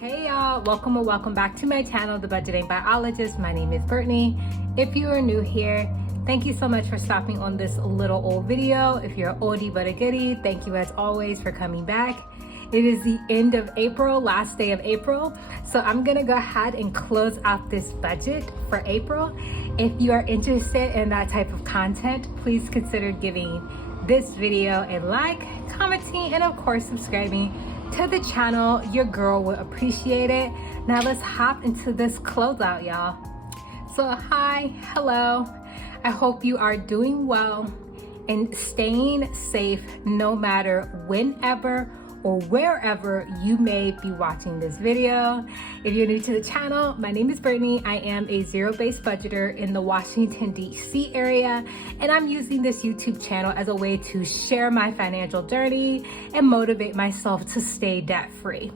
Hey y'all, welcome or welcome back to my channel, The Budgeting Biologist. My name is Brittany. If you are new here, thank you so much for stopping on this little old video. If you're an oldie but a goodie, thank you as always for coming back. It is the end of April, last day of April. So I'm gonna go ahead and close out this budget for April. If you are interested in that type of content, please consider giving this video a like, commenting, and of course subscribing to the channel. Your girl would appreciate it. Now let's hop into this closeout, y'all. So hi, hello. I hope you are doing well and staying safe no matter whenever or wherever you may be watching this video. If you're new to the channel, my name is Brittany. I am a zero-based budgeter in the Washington, D.C. area, and I'm using this YouTube channel as a way to share my financial journey and motivate myself to stay debt-free.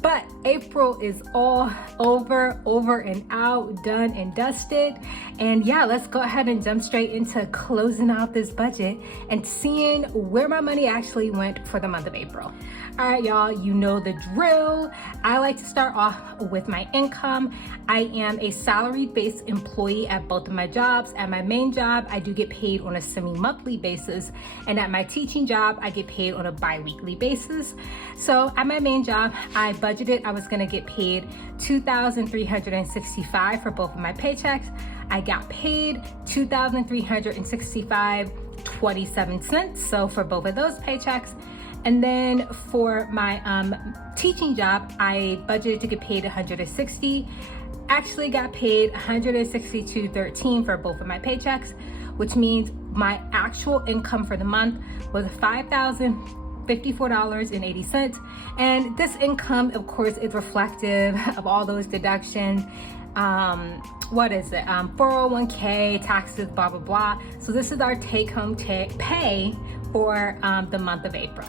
But April is all over and out, done and dusted. And yeah, let's go ahead and jump straight into closing out this budget and seeing where my money actually went for the month of April. All right, y'all, you know the drill. I like to start off with my income. I am a salary-based employee at both of my jobs. At my main job, I do get paid on a semi-monthly basis. And at my teaching job, I get paid on a bi-weekly basis. So at my main job, I budgeted I was gonna get paid $2,365 for both of my paychecks. I got paid $2,365.27, so for both of those paychecks. And then for my teaching job, I budgeted to get paid $160. Actually got paid $162.13 for both of my paychecks, which means my actual income for the month was $5,054.80. And this income, of course, is reflective of all those deductions. What is it? 401k, taxes, blah, blah, blah. So this is our take-home pay for the month of April.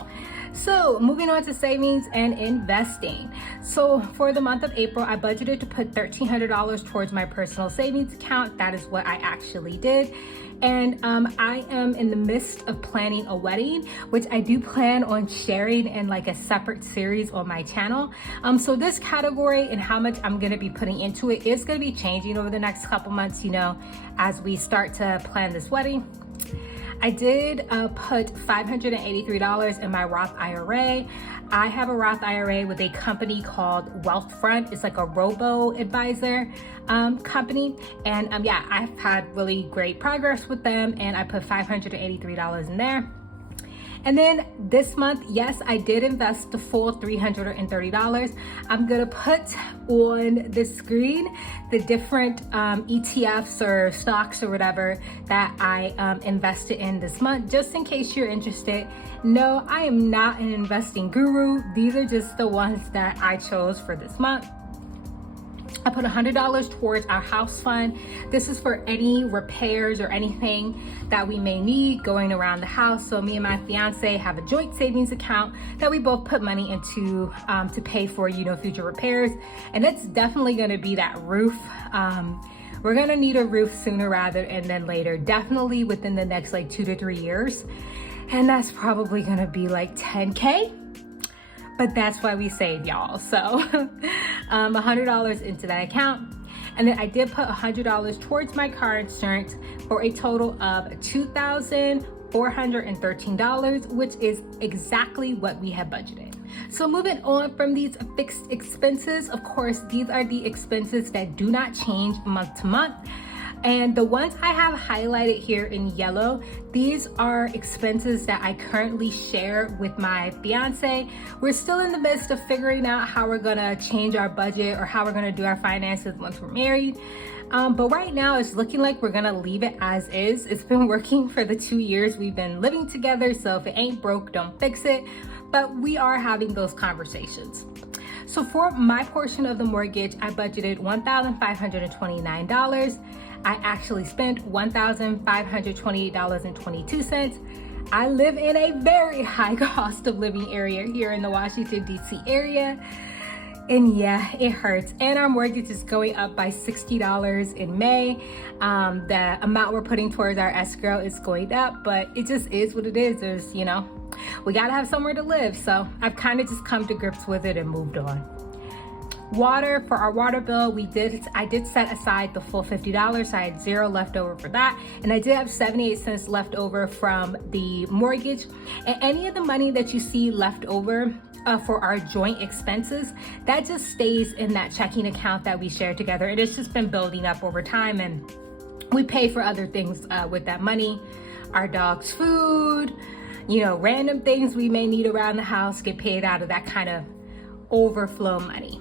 So moving on to savings and investing. So for the month of April, I budgeted to put $1,300 towards my personal savings account. That is what I actually did. And I am in the midst of planning a wedding, which I do plan on sharing in like a separate series on my channel. So this category and how much I'm gonna be putting into it is gonna be changing over the next couple months, you know, as we start to plan this wedding. I did put $583 in my Roth IRA. I have a Roth IRA with a company called Wealthfront. It's like a robo-advisor company. And yeah, I've had really great progress with them, and I put $583 in there. And then this month, yes, I did invest the full $330. I'm gonna put on the screen the different ETFs or stocks or whatever that I invested in this month, just in case you're interested. No, I am not an investing guru. These are just the ones that I chose for this month. I put $100 towards our house fund. This is for any repairs or anything that we may need going around the house. So me and my fiance have a joint savings account that we both put money into to pay for, you know, future repairs. And it's definitely gonna be that roof. We're gonna need a roof sooner rather than later, definitely within the next like 2 to 3 years. And that's probably gonna be like 10K. But that's why we save, y'all. So $100 into that account. And then I did put $100 towards my car insurance for a total of $2,413, which is exactly what we had budgeted. So moving on from these fixed expenses, of course, these are the expenses that do not change month to month. And the ones I have highlighted here in yellow, these are expenses that I currently share with my fiance. We're still in the midst of figuring out how we're gonna change our budget or how we're gonna do our finances once we're married. But right now it's looking like we're gonna leave it as is. It's been working for the 2 years we've been living together, so if it ain't broke, don't fix it. But we are having those conversations. So for my portion of the mortgage, I budgeted $1,529. I actually spent $1,528.22. I live in a very high cost of living area here in the Washington, D.C. area. And yeah, it hurts. And our mortgage is going up by $60 in May. The amount we're putting towards our escrow is going up, but it just is what it is. There's, you know, we gotta have somewhere to live. So I've kind of just come to grips with it and moved on. Water, for our water bill, I did set aside the full $50, so I had zero left over for that. And I did have 78 cents left over from the mortgage. And any of the money that you see left over for our joint expenses, that just stays in that checking account that we share together. And it's just been building up over time, and we pay for other things with that money. Our dog's food, random things we may need around the house get paid out of that kind of overflow money.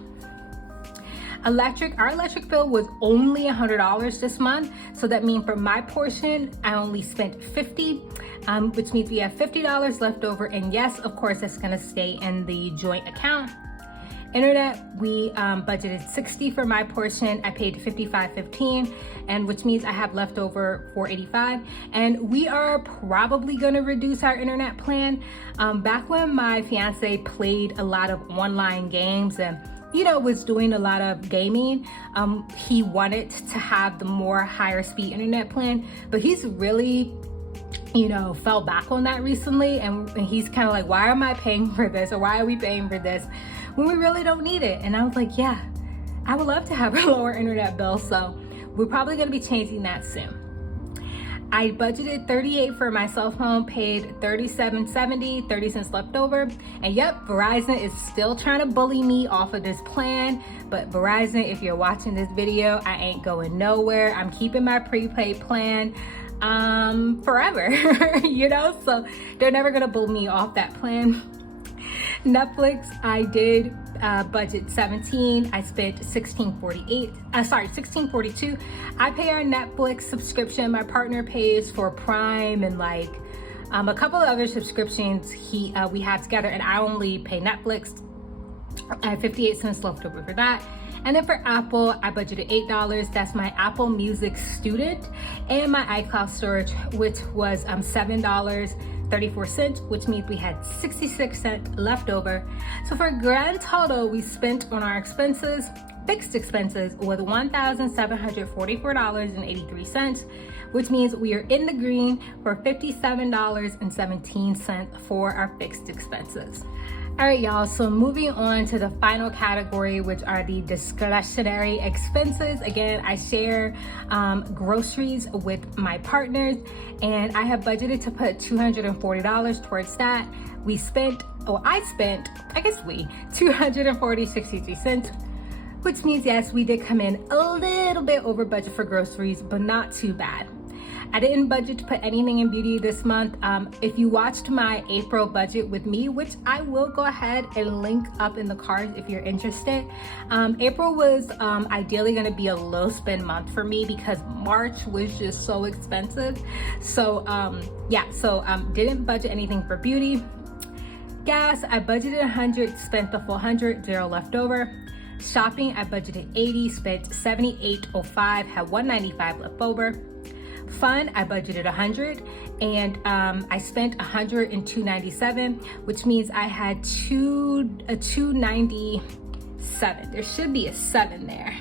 Our electric bill was only $100 this month. So that means for my portion, I only spent $50, which means we have $50 left over. And yes, of course, that's gonna stay in the joint account. Internet, we budgeted $60 for my portion. I paid $55.15, and which means I have left over $4.85. And we are probably gonna reduce our internet plan. Back when my fiance played a lot of online games and was doing a lot of gaming, he wanted to have the more higher speed internet plan, but he's really fell back on that recently, and he's kind of like, why am I paying for this, or why are we paying for this when we really don't need it? And I was like, yeah, I would love to have a lower internet bill, so we're probably going to be changing that soon. I budgeted $38 for my cell phone, paid $37.70, 30 cents left over. And yep, Verizon is still trying to bully me off of this plan. But Verizon, if you're watching this video, I ain't going nowhere. I'm keeping my prepaid plan forever, so they're never gonna bully me off that plan. Netflix, I did budget $17. I spent $16.42. I pay our Netflix subscription. My partner pays for Prime and a couple of other subscriptions we have together, and I only pay Netflix. I have 58 cents left over for that. And then for Apple, I budgeted $8. That's my Apple Music Student and my iCloud storage, which was $7.34, which means we had 66 cents left over. So for a grand total, we spent on our expenses, fixed expenses, with $1,744.83, which means we are in the green for $57.17 for our fixed expenses. All right, y'all, so moving on to the final category, which are the discretionary expenses. Again, I share groceries with my partners, and I have budgeted to put $240 towards that. I spent $240.63, which means yes, we did come in a little bit over budget for groceries, but not too bad. I didn't budget to put anything in beauty this month. If you watched my April budget with me, which I will go ahead and link up in the cards if you're interested, April was ideally going to be a low spend month for me because March was just so expensive. So didn't budget anything for beauty. Gas, I budgeted $100, spent the full $100, zero left over. Shopping, I budgeted $80, spent $78.05, had $195 left over. Fun, I budgeted $100, and I spent $102.97, which means I had $297. There should be a 7 there.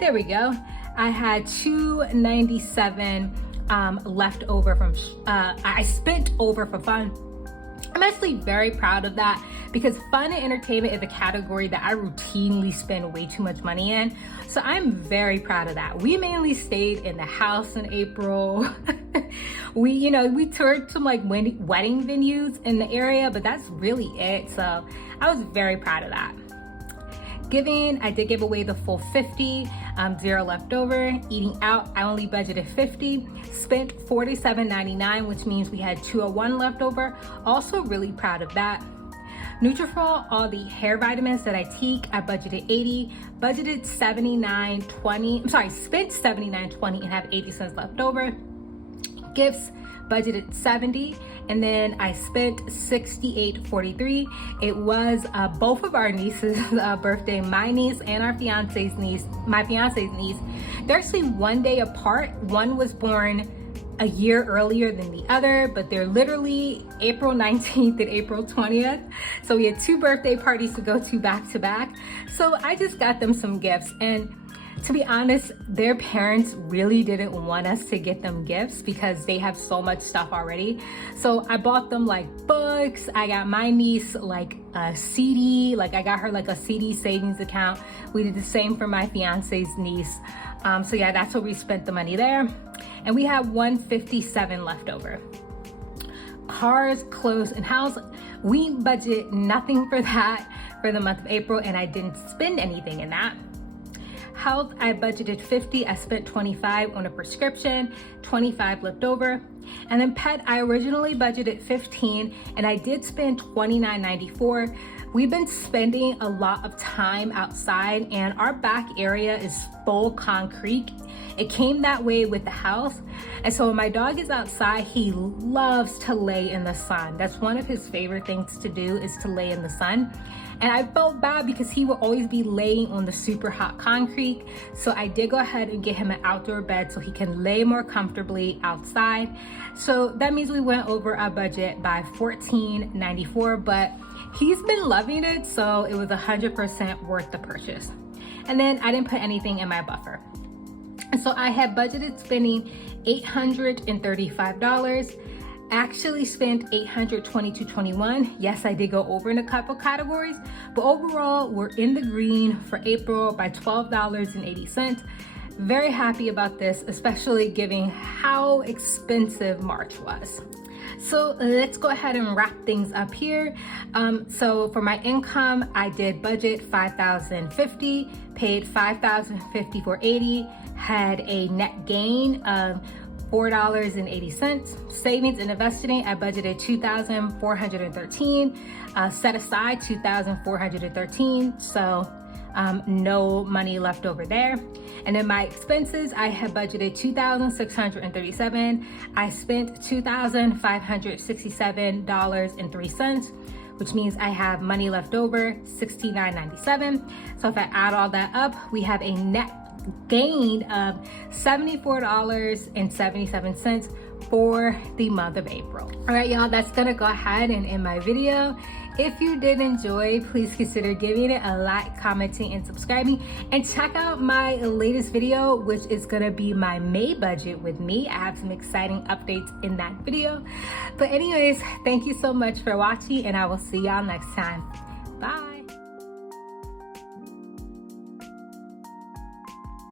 There we go. I had $297 left over from. I spent over for fun. I'm actually very proud of that because fun and entertainment is a category that I routinely spend way too much money in. So I'm very proud of that. We mainly stayed in the house in April. We toured some wedding venues in the area, but that's really it. So I was very proud of that. Giving, I did give away the full $50, zero left over. Eating out, I only budgeted $50, spent $47.99, which means we had $201 left over. Also really proud of that. Nutrafol, all the hair vitamins that I take, I budgeted $80, budgeted spent $79.20 and have 80 cents left over. Gifts, budgeted $70, and then I spent $68.43. It was both of our nieces' birthday, my niece and my fiance's niece. They're actually 1 day apart. One was born a year earlier than the other, but they're literally April 19th and April 20th. So we had 2 birthday parties to go to back to back. So I just got them some gifts, and To be honest, their parents really didn't want us to get them gifts because they have so much stuff already. So I bought them like books. I got my niece like a CD, like I got her like a CD savings account. We did the same for my fiance's niece. So yeah, that's where we spent the money there. And we have $157 left over. Cars, clothes, and house, we budget nothing for that for the month of April, and I didn't spend anything in that. Health, I budgeted $50. I spent $25 on a prescription, $25 left over. And then pet, I originally budgeted $15 and I did spend $29.94. We've been spending a lot of time outside and our back area is full concrete. It came that way with the house. And so when my dog is outside, he loves to lay in the sun. That's one of his favorite things to do, is to lay in the sun. And I felt bad because he would always be laying on the super hot concrete. So I did go ahead and get him an outdoor bed so he can lay more comfortably outside. So that means we went over our budget by $14.94, but he's been loving it. So it was 100% worth the purchase. And then I didn't put anything in my buffer. And so I had budgeted spending $835. Actually spent $822.21. Yes, I did go over in a couple categories, but overall we're in the green for April by $12.80. Very happy about this, especially given how expensive March was. So let's go ahead and wrap things up here. So for my income, I did budget $5,050, paid $5,050 for 80, had a net gain of $4.80. Savings and investing, I budgeted $2,413, set aside $2,413, so no money left over there. And then my expenses, I had budgeted $2,637. I spent $2,567.03, which means I have money left over, $69.97. So if I add all that up, we have a net gain of $74.77 for the month of April. All right, y'all, that's gonna go ahead and end my video. If you did enjoy, please consider giving it a like, commenting, and subscribing. And check out my latest video, which is gonna be my May budget with me. I have some exciting updates in that video. But anyways, thank you so much for watching, and I will see y'all next time. Bye.